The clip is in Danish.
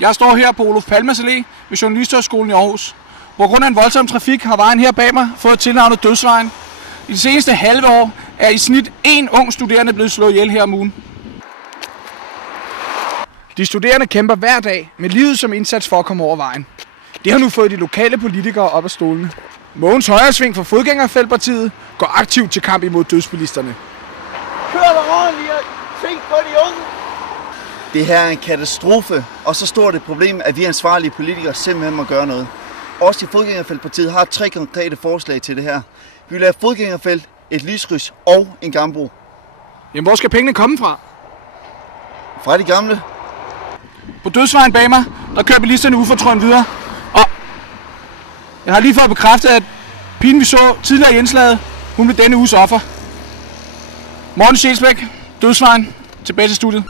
Jeg står her på Olof Palmes Allé ved Journalisthøjskolen i Aarhus. På grund af en voldsom trafik har vejen her bag mig fået tilnavnet Dødsvejen. I de seneste halve år er i snit én ung studerende blevet slået ihjel her om ugen. De studerende kæmper hver dag med livet som indsats for at komme over vejen. Det har nu fået de lokale politikere op af stolene. Mogens Højresving fra Fodgængerfeltpartiet går aktivt til kamp imod dødsbilisterne. Kør dig ordentligt og tænk på de unge. Det her er en katastrofe, og så stort et problem, at vi ansvarlige politikere simpelthen må gøre noget. Os i Fodgængerfeltpartiet har 3 konkrete forslag til det her. Vi vil have fodgængerfelt, et lyskryds og en gangbro. Jamen, hvor skal pengene komme fra? Fra de gamle. På Dødsvejen bag mig, der kører bilisterne ufortrødent videre. Og jeg har lige fået bekræftet, at pigen vi så tidligere i indslaget, hun blev denne uges offer. Morten Schelsbæk, Dødsvejen, tilbage til studiet.